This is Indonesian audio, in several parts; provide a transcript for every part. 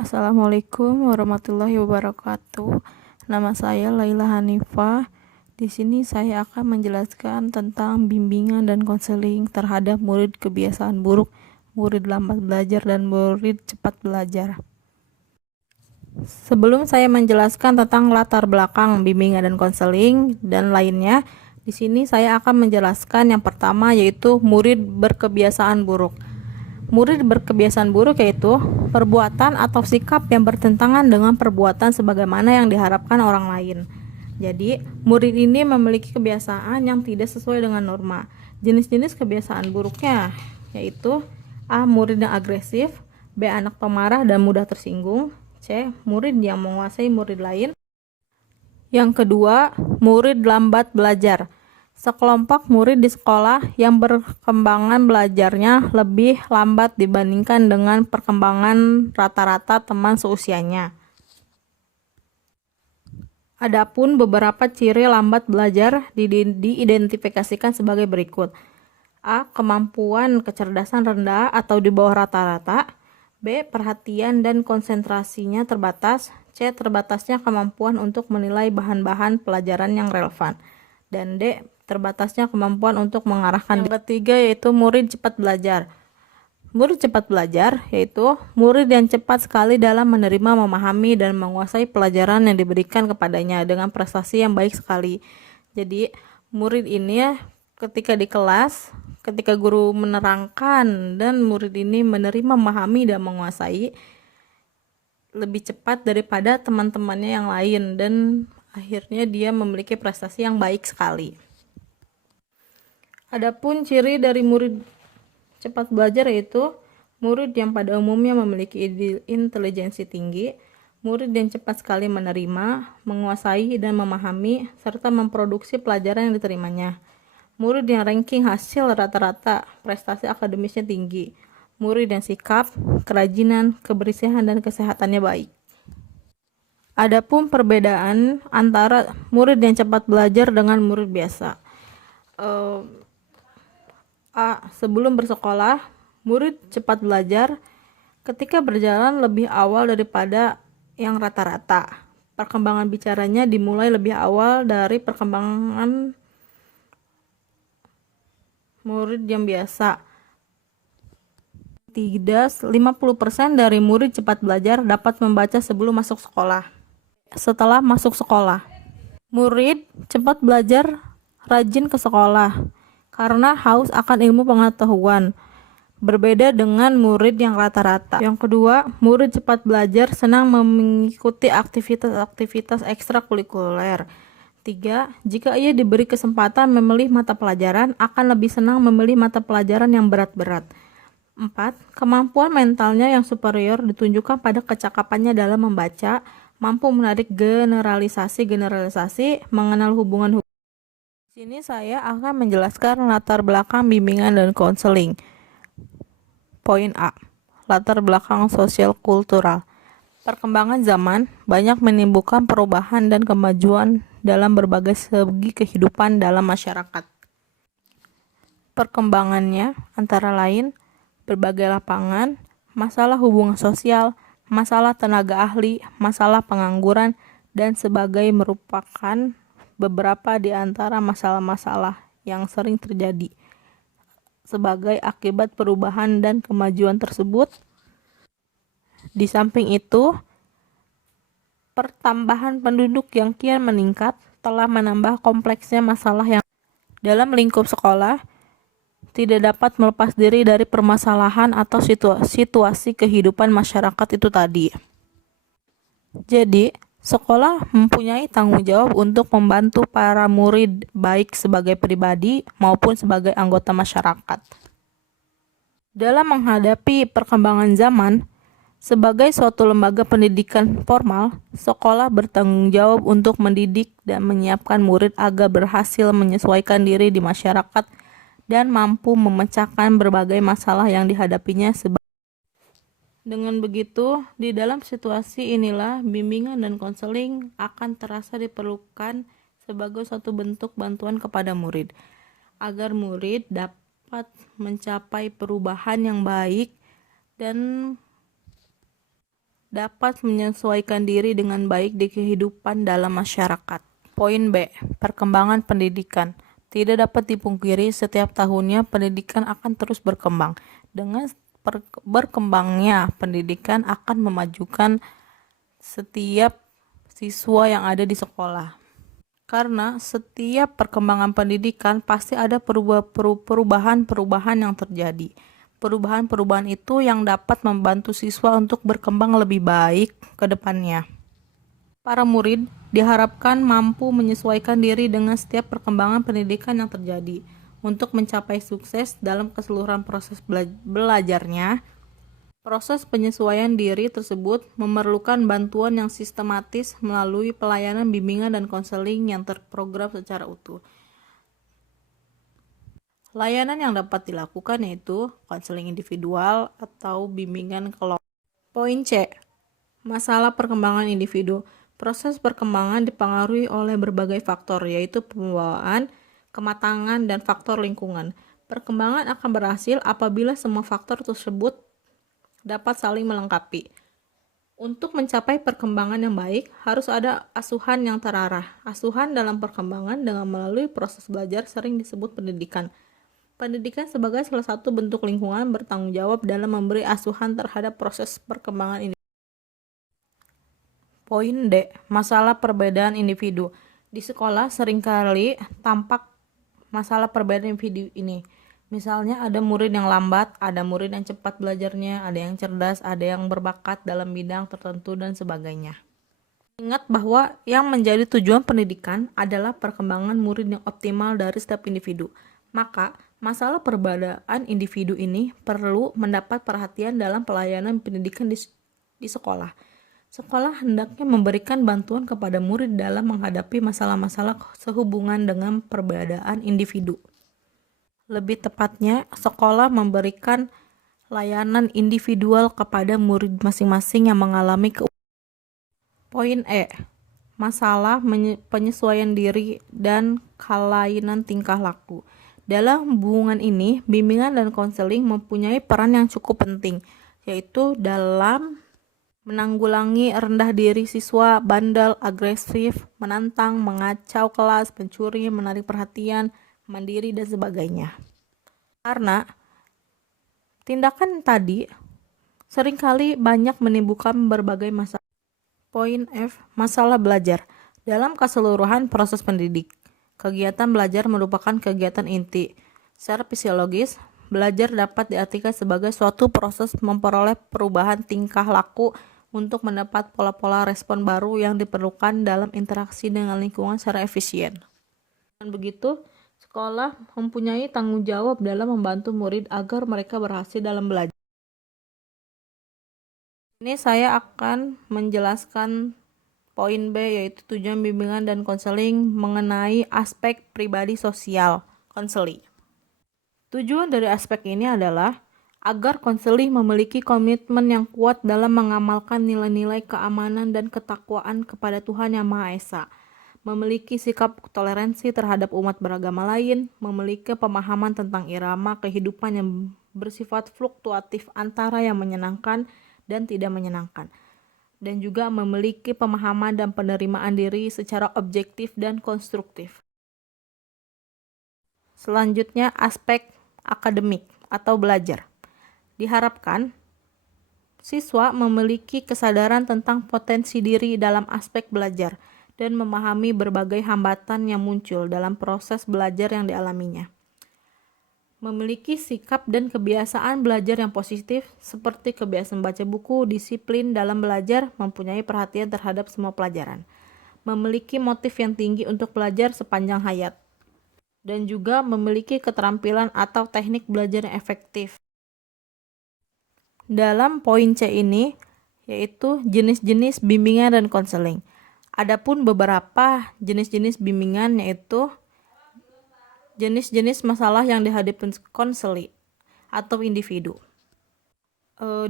Assalamualaikum warahmatullahi wabarakatuh. Nama saya Laila Hanifah. Di sini saya akan menjelaskan tentang bimbingan dan konseling terhadap murid kebiasaan buruk, murid lambat belajar, dan murid cepat belajar. Sebelum saya menjelaskan tentang latar belakang bimbingan dan konseling dan lainnya, di sini saya akan menjelaskan yang pertama, yaitu murid berkebiasaan buruk. Murid berkebiasaan buruk yaitu perbuatan atau sikap yang bertentangan dengan perbuatan sebagaimana yang diharapkan orang lain. Jadi, murid ini memiliki kebiasaan yang tidak sesuai dengan norma. Jenis-jenis kebiasaan buruknya yaitu A. Murid yang agresif, B. Anak pemarah dan mudah tersinggung, C. Murid yang menguasai murid lain. Yang kedua, murid lambat belajar. Sekelompok murid di sekolah yang perkembangan belajarnya lebih lambat dibandingkan dengan perkembangan rata-rata teman seusianya. Adapun beberapa ciri lambat belajar diidentifikasikan sebagai berikut. A. Kemampuan kecerdasan rendah atau di bawah rata-rata. B. Perhatian dan konsentrasinya terbatas. C. Terbatasnya kemampuan untuk menilai bahan-bahan pelajaran yang relevan. Dan D. Terbatasnya kemampuan untuk mengarahkan. Yang ketiga yaitu murid cepat belajar. Murid cepat belajar yaitu murid yang cepat sekali dalam menerima, memahami, dan menguasai pelajaran yang diberikan kepadanya dengan prestasi yang baik sekali. Jadi murid ini ketika di kelas, ketika guru menerangkan dan murid ini menerima, memahami, dan menguasai lebih cepat daripada teman-temannya yang lain, dan akhirnya dia memiliki prestasi yang baik sekali. Adapun ciri dari murid cepat belajar yaitu murid yang pada umumnya memiliki intelijensi tinggi, murid yang cepat sekali menerima, menguasai, dan memahami, serta memproduksi pelajaran yang diterimanya. Murid yang ranking hasil rata-rata, prestasi akademisnya tinggi. Murid yang sikap, kerajinan, kebersihan, dan kesehatannya baik. Adapun perbedaan antara murid yang cepat belajar dengan murid biasa. A. Sebelum bersekolah, murid cepat belajar ketika berjalan lebih awal daripada yang rata-rata. Perkembangan bicaranya dimulai lebih awal dari perkembangan murid yang biasa. Tidak 50% dari murid cepat belajar dapat membaca sebelum masuk sekolah. Setelah masuk sekolah, murid cepat belajar rajin ke sekolah karena haus akan ilmu pengetahuan, berbeda dengan murid yang rata-rata. Yang kedua, murid cepat belajar senang mengikuti aktivitas-aktivitas ekstrakurikuler. 3. Jika ia diberi kesempatan memilih mata pelajaran, akan lebih senang memilih mata pelajaran yang berat-berat. 4. Kemampuan mentalnya yang superior ditunjukkan pada kecakapannya dalam membaca, mampu menarik generalisasi, mengenal hubungan. Di sini saya akan menjelaskan latar belakang bimbingan dan konseling. Poin A. Latar belakang sosial kultural. Perkembangan zaman banyak menimbulkan perubahan dan kemajuan dalam berbagai segi kehidupan dalam masyarakat. Perkembangannya antara lain berbagai lapangan, masalah hubungan sosial, masalah tenaga ahli, masalah pengangguran, dan sebagai merupakan beberapa di antara masalah-masalah yang sering terjadi sebagai akibat perubahan dan kemajuan tersebut. Di samping itu, pertambahan penduduk yang kian meningkat telah menambah kompleksnya masalah yang dalam lingkup sekolah tidak dapat melepas diri dari permasalahan atau situasi kehidupan masyarakat itu tadi. Jadi, sekolah mempunyai tanggung jawab untuk membantu para murid baik sebagai pribadi maupun sebagai anggota masyarakat. Dalam menghadapi perkembangan zaman, sebagai suatu lembaga pendidikan formal, sekolah bertanggung jawab untuk mendidik dan menyiapkan murid agar berhasil menyesuaikan diri di masyarakat dan mampu memecahkan berbagai masalah yang dihadapinya. Dengan begitu, di dalam situasi inilah bimbingan dan konseling akan terasa diperlukan sebagai suatu bentuk bantuan kepada murid, agar murid dapat mencapai perubahan yang baik dan dapat menyesuaikan diri dengan baik di kehidupan dalam masyarakat. Poin B. Perkembangan pendidikan. Tidak dapat dipungkiri setiap tahunnya pendidikan akan terus berkembang. Dengan berkembangnya pendidikan akan memajukan setiap siswa yang ada di sekolah. Karena setiap perkembangan pendidikan pasti ada perubahan-perubahan yang terjadi. Perubahan-perubahan itu yang dapat membantu siswa untuk berkembang lebih baik ke depannya. Para murid diharapkan mampu menyesuaikan diri dengan setiap perkembangan pendidikan yang terjadi. Untuk mencapai sukses dalam keseluruhan proses belajarnya, proses penyesuaian diri tersebut memerlukan bantuan yang sistematis melalui pelayanan bimbingan dan konseling yang terprogram secara utuh. Layanan yang dapat dilakukan yaitu konseling individual atau bimbingan kelompok. Poin C. Masalah perkembangan individu. Proses perkembangan dipengaruhi oleh berbagai faktor, yaitu pembawaan, kematangan, dan faktor lingkungan. Perkembangan akan berhasil apabila semua faktor tersebut dapat saling melengkapi. Untuk mencapai perkembangan yang baik, harus ada asuhan yang terarah. Asuhan dalam perkembangan dengan melalui proses belajar sering disebut pendidikan. Pendidikan sebagai salah satu bentuk lingkungan bertanggung jawab dalam memberi asuhan terhadap proses perkembangan ini. Poin D. Masalah perbedaan individu. Di sekolah seringkali tampak masalah perbedaan individu ini. Misalnya ada murid yang lambat, ada murid yang cepat belajarnya, ada yang cerdas, ada yang berbakat dalam bidang tertentu, dan sebagainya. Ingat bahwa yang menjadi tujuan pendidikan adalah perkembangan murid yang optimal dari setiap individu. Maka, masalah perbedaan individu ini perlu mendapat perhatian dalam pelayanan pendidikan di sekolah. Sekolah hendaknya memberikan bantuan kepada murid dalam menghadapi masalah-masalah sehubungan dengan perbedaan individu. Lebih tepatnya, sekolah memberikan layanan individual kepada murid masing-masing yang mengalami Poin E. Masalah penyesuaian diri dan kelainan tingkah laku. Dalam hubungan ini, bimbingan dan konseling mempunyai peran yang cukup penting, yaitu dalam menanggulangi rendah diri siswa, bandel, agresif, menantang, mengacau kelas, pencuri, menarik perhatian, mandiri, dan sebagainya. Karena tindakan tadi seringkali banyak menimbulkan berbagai masalah. Poin F. Masalah belajar. Dalam keseluruhan proses pendidik, kegiatan belajar merupakan kegiatan inti. Secara fisiologis, belajar dapat diartikan sebagai suatu proses memperoleh perubahan tingkah laku untuk mendapat pola-pola respon baru yang diperlukan dalam interaksi dengan lingkungan secara efisien. Dan begitu, sekolah mempunyai tanggung jawab dalam membantu murid agar mereka berhasil dalam belajar. Ini saya akan menjelaskan poin B, yaitu tujuan bimbingan dan konseling mengenai aspek pribadi sosial konseling. Tujuan dari aspek ini adalah agar konseling memiliki komitmen yang kuat dalam mengamalkan nilai-nilai keamanan dan ketakwaan kepada Tuhan Yang Maha Esa, memiliki sikap toleransi terhadap umat beragama lain, memiliki pemahaman tentang irama kehidupan yang bersifat fluktuatif antara yang menyenangkan dan tidak menyenangkan, dan juga memiliki pemahaman dan penerimaan diri secara objektif dan konstruktif. Selanjutnya, aspek akademik atau belajar. Diharapkan siswa memiliki kesadaran tentang potensi diri dalam aspek belajar dan memahami berbagai hambatan yang muncul dalam proses belajar yang dialaminya. Memiliki sikap dan kebiasaan belajar yang positif seperti kebiasaan baca buku, disiplin dalam belajar, mempunyai perhatian terhadap semua pelajaran, memiliki motif yang tinggi untuk belajar sepanjang hayat, dan juga memiliki keterampilan atau teknik belajar yang efektif. Dalam poin C ini, yaitu jenis-jenis bimbingan dan konseling. Adapun beberapa jenis-jenis bimbingan yaitu jenis-jenis masalah yang dihadapi konseling atau individu.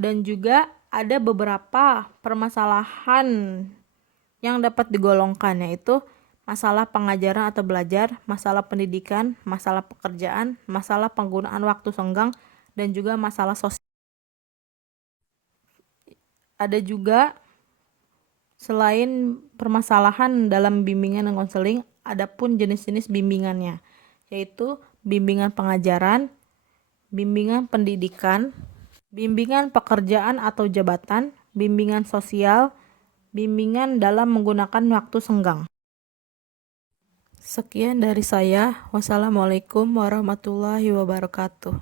Dan juga ada beberapa permasalahan yang dapat digolongkan, yaitu masalah pengajaran atau belajar, masalah pendidikan, masalah pekerjaan, masalah penggunaan waktu senggang, dan juga masalah sosial. Ada juga selain permasalahan dalam bimbingan dan konseling, ada pun jenis-jenis bimbingannya, yaitu bimbingan pengajaran, bimbingan pendidikan, bimbingan pekerjaan atau jabatan, bimbingan sosial, bimbingan dalam menggunakan waktu senggang. Sekian dari saya. Wassalamualaikum warahmatullahi wabarakatuh.